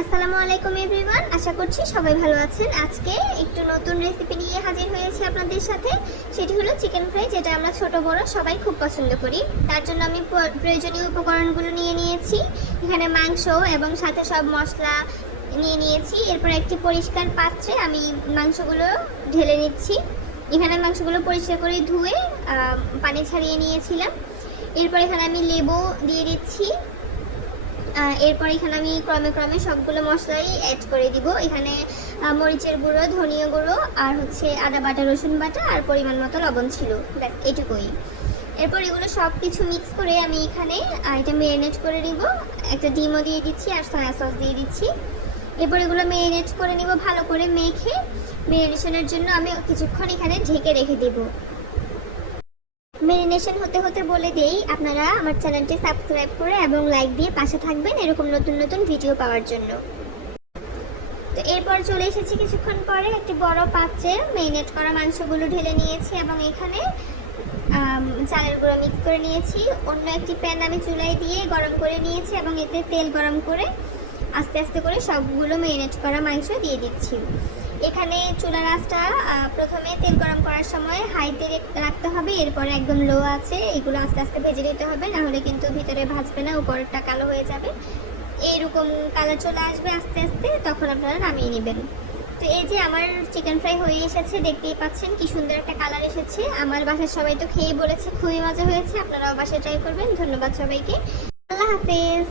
আসসালামু আলাইকুম এভরিওয়ান, আশা করছি সবাই ভালো আছেন। আজকে একটু নতুন রেসিপি নিয়ে হাজির হয়েছি আপনাদের সাথে। সেটি হলো চিকেন ফ্রাই, যেটা আমরা ছোট বড় সবাই খুব পছন্দ করি। তার জন্য আমি প্রয়োজনীয় উপকরণগুলো নিয়ে নিয়েছি। এখানে মাংস এবং সাথে সব মশলা নিয়ে নিয়েছি। এরপর একটি পরিষ্কার পাত্রে আমি মাংসগুলো ঢেলে নিচ্ছি। এখানে মাংসগুলো পরিষ্কার করে ধুয়ে পানি ছাড়িয়ে নিয়েছিলাম। এরপর এখানে আমি লেবু দিয়ে দিচ্ছি। এরপর এখানে আমি ক্রমে ক্রমে সবগুলো মশলাই অ্যাড করে দিব। এখানে মরিচের গুঁড়ো, ধনিয়া গুঁড়ো, আর হচ্ছে আদা বাটা, রসুন বাটা, আর পরিমাণ মতো লবণ ছিল, ব্যাস এটুকুই। এরপর এগুলো সব কিছু মিক্স করে আমি এখানে এটা ম্যারিনেট করে নিব। একটা ডিমও দিয়ে দিচ্ছি আর সয়া সস দিয়ে দিচ্ছি। এরপর এগুলো ম্যারিনেট করে নিব ভালো করে মেখে। ম্যারিনেশনের জন্য আমি কিছুক্ষণ এখানে ঢেকে রেখে দেবো। ম্যারিনেশন হতে হতে বলে দেই, আপনারা আমার চ্যানেলটি সাবস্ক্রাইব করে এবং লাইক দিয়ে পাশে থাকবেন এরকম নতুন নতুন ভিডিও পাওয়ার জন্য। তো এরপর চলে এসেছি কিছুক্ষণ পরে, একটি বড় পাত্রে ম্যারিনেট করা মাংসগুলো ঢেলে নিয়েছি এবং এখানে চালের গুঁড়ো মিক্স করে নিয়েছি। অন্য একটি প্যান আমি চুলায় দিয়ে গরম করে নিয়েছি এবং এতে তেল গরম করে আস্তে আস্তে করে সবগুলো ম্যারিনেট করা মাংস দিয়ে দিচ্ছি। এখানে চুলার আঁচটা প্রথমে তেল গরম করার সময় হাইতে রাখতে হবে, এরপরে একদম লো আছে এগুলো আস্তে আস্তে ভেজে দিতে হবে, নাহলে কিন্তু ভিতরে ভাজবে না, উপরেরটা কালো হয়ে যাবে। এইরকম কালার চলে আসবে আস্তে আস্তে, তখন আপনারা নামিয়ে নেবেন। তো এই যে আমার চিকেন ফ্রাই হয়ে এসেছে, দেখতেই পাচ্ছেন কি সুন্দর একটা কালার এসেছে। আমার বাসার সবাই তো খেয়ে বলেছে খুবই মজা হয়েছে, আপনারাও বাসায় ট্রাই করবেন। ধন্যবাদ সবাইকে, আল্লাহ হাফেজ।